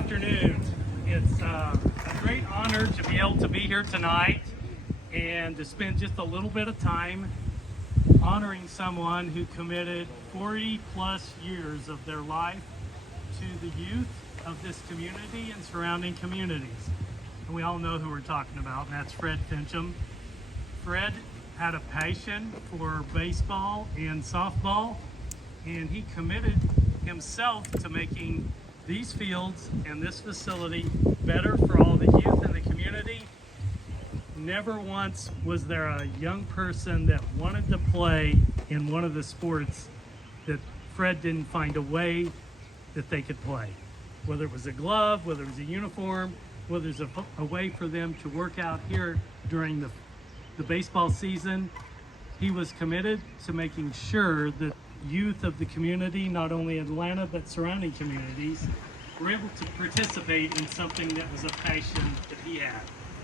afternoon. It's a great honor to be able to be here tonight and to spend just a little bit of time honoring someone who committed 40 plus years of their life to the youth of this community and surrounding communities. And we all know who we're talking about, and that's Fred Fincham. Fred had a passion for baseball and softball, and he committed himself to making these fields and this facility better for all the youth in the community. Never once was there a young person that wanted to play in one of the sports that Fred didn't find a way that they could play. Whether it was a glove, whether it was a uniform, whether there's a way for them to work out here during the baseball season, he was committed to making sure that youth of the community, not only Atlanta but surrounding communities, were able to participate in something that was a passion that he had.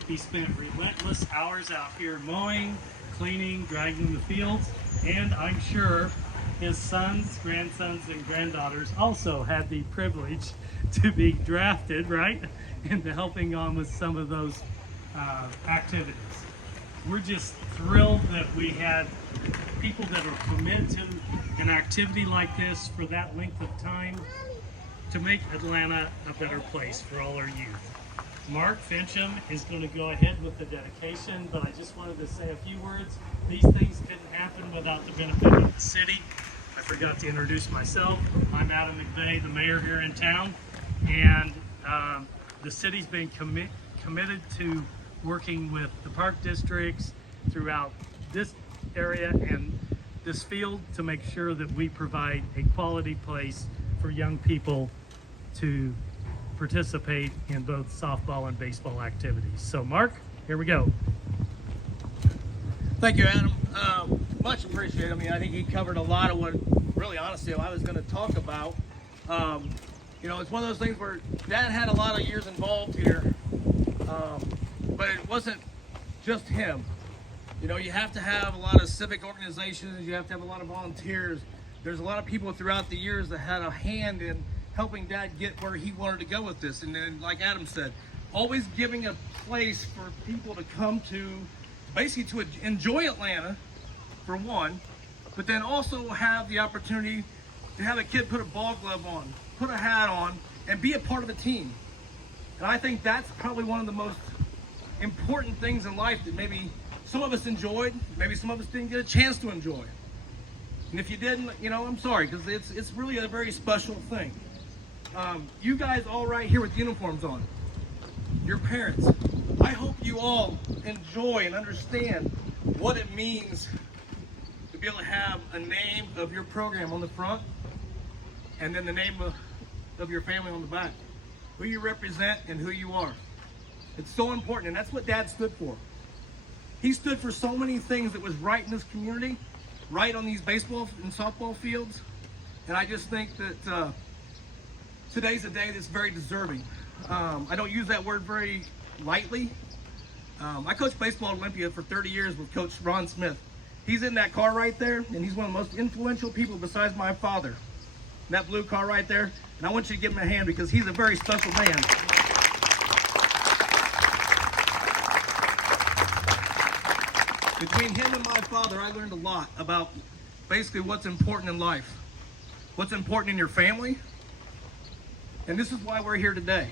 He spent relentless hours out here mowing, cleaning, dragging the fields, and I'm sure his sons, grandsons, and granddaughters also had the privilege to be drafted, right, into helping on with some of those activities. We're just thrilled that we had people that are committed to an activity like this for that length of time to make Atlanta a better place for all our youth. Mark Fincham is going to go ahead with the dedication, but I just wanted to say a few words. These things couldn't happen without the benefit of the city. I forgot to introduce myself. I'm Adam McVeigh, the mayor here in town, and the city's been committed to working with the park districts throughout this area and this field to make sure that we provide a quality place for young people to participate in both softball and baseball activities. So Mark, here we go. Thank you, Adam. Much appreciated. I mean, I think he covered a lot of what, really honestly, I was going to talk about. You know, it's one of those things where Dad had a lot of years involved here, but it wasn't just him. You know, you have to have a lot of civic organizations, you have to have a lot of volunteers. There's a lot of people throughout the years that had a hand in helping Dad get where he wanted to go with this. And then, like Adam said, always giving a place for people to come to, basically to enjoy Atlanta, for one, but then also have the opportunity to have a kid put a ball glove on, put a hat on, and be a part of a team. And I think that's probably one of the most important things in life that maybe some of us enjoyed, maybe some of us didn't get a chance to enjoy. And if you didn't, you know, I'm sorry, because it's really a very special thing. You guys all right here with uniforms on, your parents, I hope you all enjoy and understand what it means to be able to have a name of your program on the front and then the name of your family on the back, who you represent and who you are. It's so important, and that's what Dad stood for. He stood for so many things that was right in this community, right on these baseball and softball fields, and I just think that today's a day that's very deserving. I don't use that word very lightly. I coached baseball at Olympia for 30 years with Coach Ron Smith. He's in that car right there, and he's one of the most influential people besides my father. That blue car right there, and I want you to give him a hand because he's a very special man. Between him and my father, I learned a lot about basically what's important in life, what's important in your family, and this is why we're here today.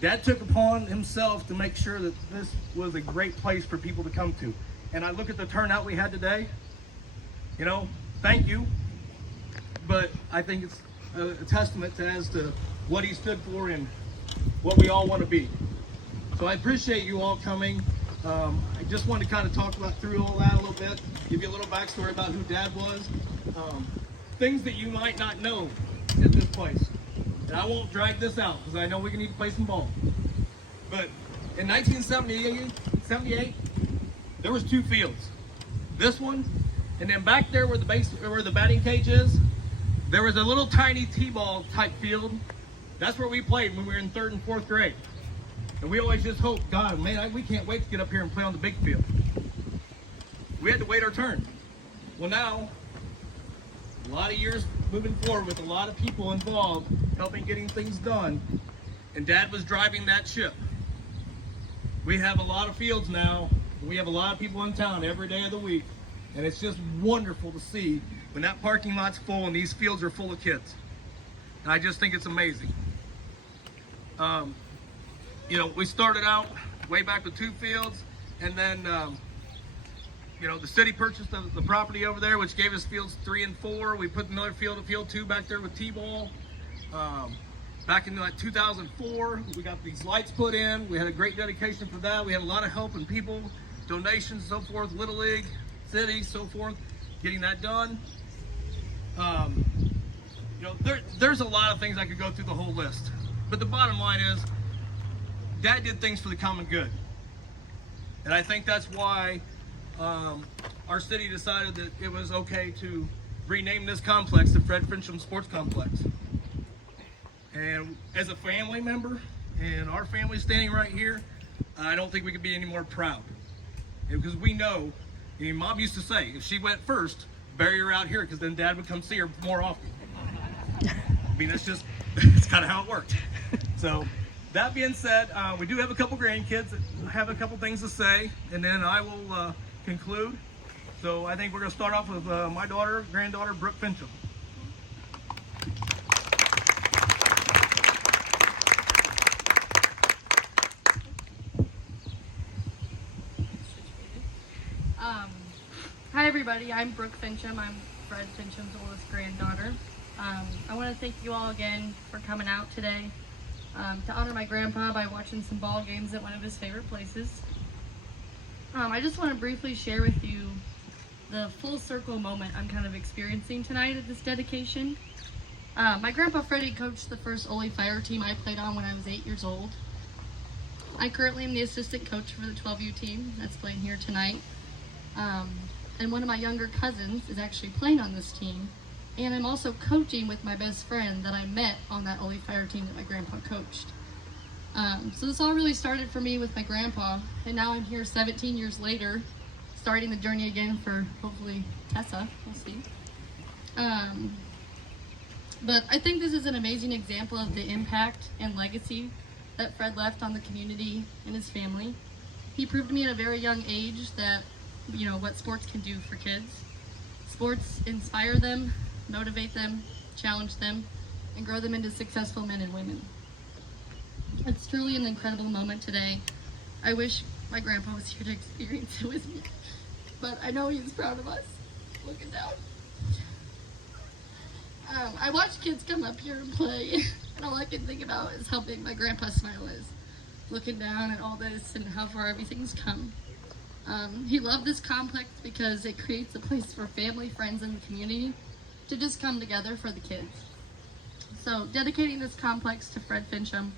Dad took upon himself to make sure that this was a great place for people to come to. And I look at the turnout we had today, you know, thank you, but I think it's a testament as to what he stood for and what we all want to be. So I appreciate you all coming. I just want to kind of talk through all that a little bit, give you a little backstory about who Dad was, things that you might not know at this place. And I won't drag this out because I know we need to play some ball. But in 1978, there was two fields. This one, and then back there where the batting cage is, there was a little tiny T-ball type field. That's where we played when we were in 3rd and 4th grade. And we always just hope, God, man, we can't wait to get up here and play on the big field. We had to wait our turn. Well, now, a lot of years moving forward with a lot of people involved, helping getting things done, and Dad was driving that ship. We have a lot of fields now. We have a lot of people in town every day of the week, and it's just wonderful to see when that parking lot's full and these fields are full of kids. And I just think it's amazing. You know, we started out way back with 2 fields, and then you know, the city purchased the property over there, which gave us fields 3 and 4. We put another field, field 2 back there with T-ball. Back in like 2004, we got these lights put in. We had a great dedication for that. We had a lot of help and people, donations, so forth, Little League, city, so forth, getting that done. You know, there's a lot of things I could go through the whole list, but the bottom line is, Dad did things for the common good, and I think that's why our city decided that it was okay to rename this complex the Fred Fincham Sports Complex. And as a family member, and our family standing right here, I don't think we could be any more proud. Because we know, I mean, Mom used to say, if she went first, bury her out here, because then Dad would come see her more often. I mean, that's kind of how it worked. So, that being said, we do have a couple grandkids that have a couple things to say, and then I will conclude. So I think we're going to start off with my granddaughter, Brooke Fincham. Hi everybody, I'm Brooke Fincham. I'm Fred Fincham's oldest granddaughter. I want to thank you all again for coming out today to honor my grandpa by watching some ball games at one of his favorite places. I just want to briefly share with you the full circle moment I'm kind of experiencing tonight at this dedication. My grandpa Freddie coached the first Ole fire team I played on when I was 8 years old. I currently am the assistant coach for the 12U team that's playing here tonight. And one of my younger cousins is actually playing on this team. And I'm also coaching with my best friend that I met on that Ole fire team that my grandpa coached. So this all really started for me with my grandpa, and now I'm here 17 years later, starting the journey again for hopefully Tessa, we'll see. But I think this is an amazing example of the impact and legacy that Fred left on the community and his family. He proved to me at a very young age that, you know, what sports can do for kids. Sports inspire them, motivate them, challenge them, and grow them into successful men and women. It's truly an incredible moment today. I wish my grandpa was here to experience it with me, but I know he's proud of us. Looking down. I watch kids come up here and play, and all I can think about is how big my grandpa's smile is, looking down at all this and how far everything's come. He loved this complex because it creates a place for family, friends, and the community to just come together for the kids. So dedicating this complex to Fred Fincham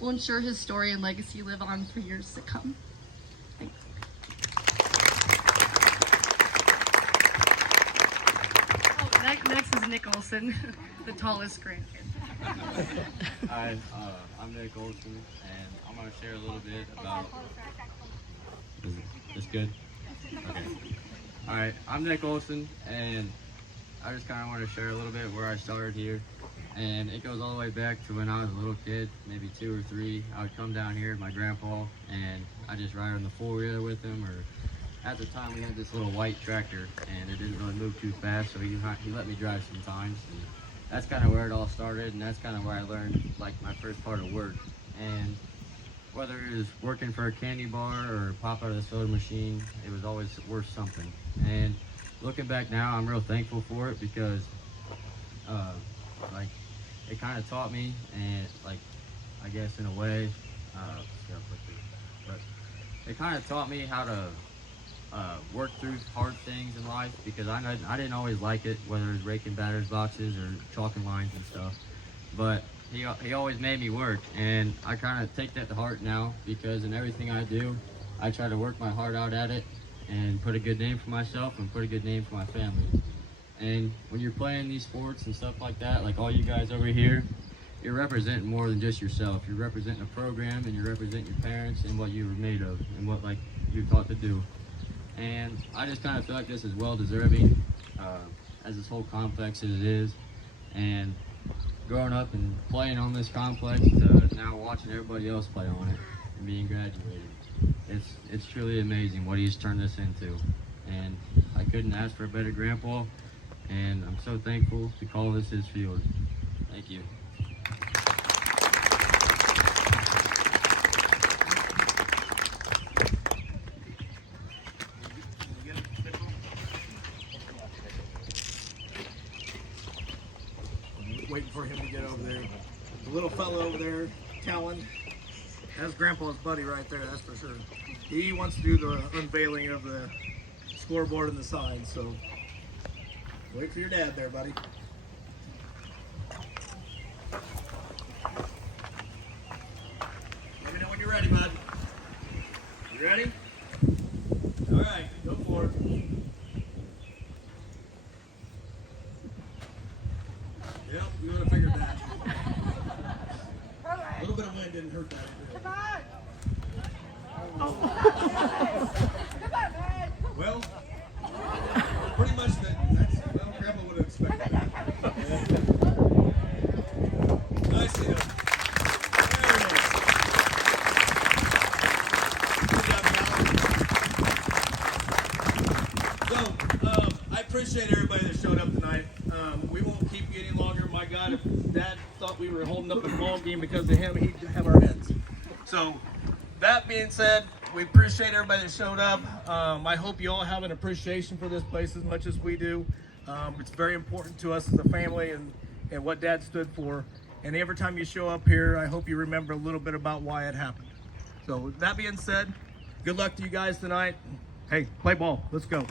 will ensure his story and legacy live on for years to come. Thanks. Oh, next is Nick Olson, the tallest grandkid. Hi, I'm Nick Olson, and I'm going to share a little bit about... Is this good? Okay. Alright, I'm Nick Olson, and I just kind of want to share a little bit where I started here. And it goes all the way back to when I was a little kid, maybe 2 or 3. I would come down here with my grandpa, and I just ride on the 4-wheeler with him. Or at the time, we had this little white tractor, and it didn't really move too fast, so he let me drive sometimes. And that's kind of where it all started, and that's kind of where I learned like my first part of work. And whether it was working for a candy bar or pop out of the soda machine, it was always worth something. And looking back now, I'm real thankful for it because like it kind of taught me, and like I guess in a way, but it kind of taught me how to work through hard things in life, because I didn't always like it, whether it was raking batters boxes or chalking lines and stuff. But he always made me work, and I kind of take that to heart now, because in everything I do, I try to work my heart out at it and put a good name for myself and put a good name for my family. And when you're playing these sports and stuff like that, like all you guys over here, you're representing more than just yourself. You're representing a program, and you're representing your parents and what you were made of and what like you're taught to do. And I just kind of feel like this is well deserving, as this whole complex as it is. And growing up and playing on this complex to now watching everybody else play on it and being graduated, it's truly amazing what he's turned this into. And I couldn't ask for a better grandpa, and I'm so thankful to call this his field. Thank you. Waiting for him to get over there. The little fellow over there, Talon, that's Grandpa's buddy right there, that's for sure. He wants to do the unveiling of the scoreboard and the sign, so wait for your dad there, buddy. Let me know when you're ready, bud. You ready? All right, go for it. Yep, you would have figured that. A little bit of wind didn't hurt that. Well, pretty much that's well, Grandpa would have expected that. Nice hit. There it is. Good job, Alan. So, I appreciate everybody that showed up tonight. We won't keep you any longer. My God, if Dad thought we were holding up a ball game because of him, he'd have our heads. So, that being said, we appreciate everybody that showed up. I hope you all have an appreciation for this place as much as we do. It's very important to us as a family and what Dad stood for. And every time you show up here, I hope you remember a little bit about why it happened. So, with that being said, good luck to you guys tonight. Hey, play ball. Let's go.